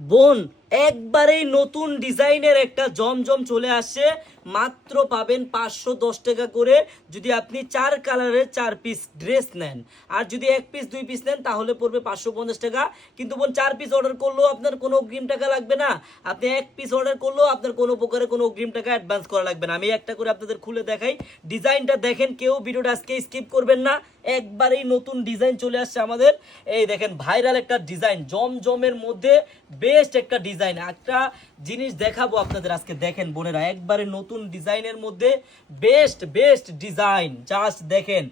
বোন একবারেই নতুন ডিজাইনের একটা জমজম চলে আসছে মাত্র পাবেন পাঁচশো দশ টাকা করে। যদি আপনি চার কালারের চার পিস ড্রেস নেন, আর যদি এক পিস দুই পিস নেন, তাহলে পড়বে পাঁচশো পঞ্চাশ টাকা। কিন্তু বোন, চার পিস অর্ডার করলেও আপনার কোনো অগ্রিম টাকা লাগবে না। আপনি এক পিস অর্ডার করলেও আপনার কোনো প্রকারে কোনো অগ্রিম টাকা অ্যাডভান্স করা লাগবে না। আমি একটা করে আপনাদের খুলে দেখাই। ডিজাইনটা দেখেন কেউ ভিডিওটা আজকে স্কিপ করবেন না। একবারেই নতুন ডিজাইন চলে আসছে আমাদের। এই দেখেন ভাইরাল একটা ডিজাইন, জমজমের মধ্যে বেস্ট একটা ডিজাইন। একটা জিনিস দেখাবো আপনাদের আজকে, দেখেন বোনেরা, একবারে নতুন ডিজাইনের মধ্যে বেস্ট বেস্ট ডিজাইন জাস্ট দেখেন।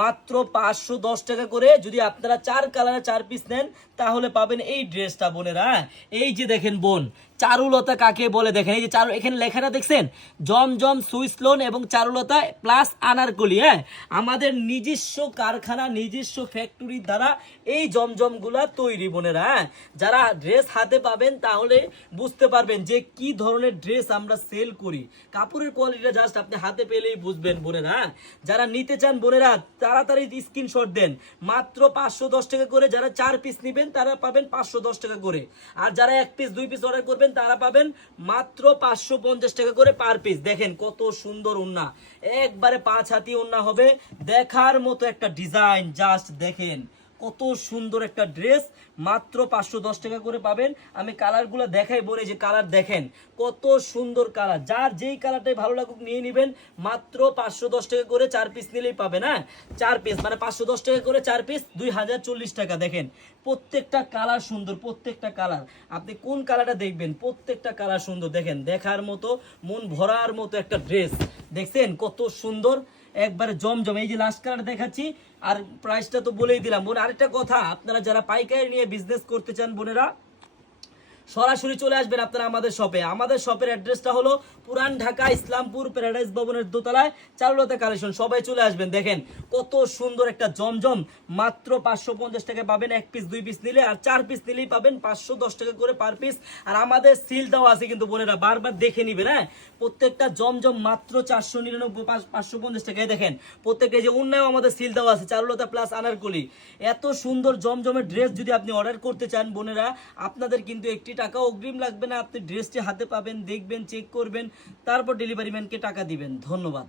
মাত্র পাঁচশো দশ টাকা করে যদি আপনারা চার কালারে চার পিস নেন, তাহলে পাবেন এই ড্রেসটা বোনেরা হ্যাঁ? এই যে দেখেন বোন, চারুলতা কাকে বলে দেখেন? এই যে চারু, এখানে লেখাটা দেখছেন? জমজম সুইস লোন এবং চারুলতা প্লাস আনারকলি হ্যাঁ? আমাদের নিজস্ব কারখানা, নিজস্ব ফ্যাক্টরির দ্বারা এই জমজমগুলা তৈরি বোনেরা হ্যাঁ? যারা ড্রেস হাতে পাবেন তাহলে বুঝতে পারবেন যে কি ধরনের ড্রেস আমরা সেল করি। কাপড়ের কোয়ালিটিটা জাস্ট আপনি হাতে পেলেই বুঝবেন বোনেরা হ্যাঁ? যারা নিতে চান বোনেরা, তাড়াতাড়ি স্ক্রিনশট দেন। মাত্র পাঁচশো দশ টাকা করে যারা চার পিস নেবেন, তারা পাবেন পাঁচশো দশ টাকা করে। আর যারা এক পিস দুই পিস অর্ডার করবেন, তারা পাবেন মাত্র পাঁচশো পঞ্চাশ টাকা করে পার পিস দেখেন কত সুন্দর ওন্না একবারে পাঁচ হাতি ওন্না হবে। দেখার মতো একটা ডিজাইন জাস্ট দেখেন। কত সুন্দর একটা ড্রেস, মাত্র পাঁচশো দশ টাকা করে পাবেন। আমি কালারগুলো দেখাই বলে যে কালার দেখেন, কত সুন্দর কালার। যার যেই কালারটাই ভালো লাগুক নিয়ে নেবেন, মাত্র পাঁচশো দশ টাকা করে চার পিস নিলেই পাবেন হ্যাঁ? চার পিস মানে পাঁচশো দশ টাকা করে চার পিস দুই হাজার চল্লিশ টাকা, দেখেন। প্রত্যেকটা কালার সুন্দর, প্রত্যেকটা কালার। আপনি কোন কালারটা দেখবেন, প্রত্যেকটা কালার সুন্দর, দেখেন, দেখার মতো, মন ভরার মতো একটা ড্রেস। দেখছেন কত সুন্দর? একবারে জমজম। এই যে লাস্ট কালার দেখাচ্ছি, আর প্রাইসটা তো বলেই দিলাম। বোন, আরেকটা কথা, আপনারা যারা পাইকারি নিয়ে বিজনেস করতে চান, বোনেরা সরাসরি চলে আসবেন আপনারা আমাদের শপে। আমাদের শপের অ্যাড্রেসটা হলো পুরান ঢাকা ইসলামপুর প্যারাডাইস ভবনের দোতলায় চারুলতা কালেকশন। সবাই চলে আসবেন, দেখেন কত সুন্দর একটা জমজম। মাত্র পাঁচশো পঞ্চাশ টাকা পাবেন, এক পিস দুই পিস নিলে, আর চার পিস নিলেই পাবেন পাঁচশো দশ টাকা করে পার পিস আর আমাদের সিল দেওয়া আছে কিন্তু বোনেরা, বারবার দেখে নিবেন হ্যাঁ? প্রত্যেকটা জমজম মাত্র চারশো নিরানব্বই পাঁচশো পঞ্চাশ টাকায় দেখেন। প্রত্যেকটা যে অন্যায় আমাদের সিল দেওয়া আছে, চারুলতা প্লাস আনারকলি। এত সুন্দর জমজমের ড্রেস যদি আপনি অর্ডার করতে চান বোনেরা, আপনাদের কিন্তু একটি টাকা অগ্রিম লাগবে না, আপনি ড্রেসটি হাতে পাবেন, দেখবেন চেক করবেন, তারপর ডেলিভারি ম্যানকে টাকা দিবেন। ধন্যবাদ।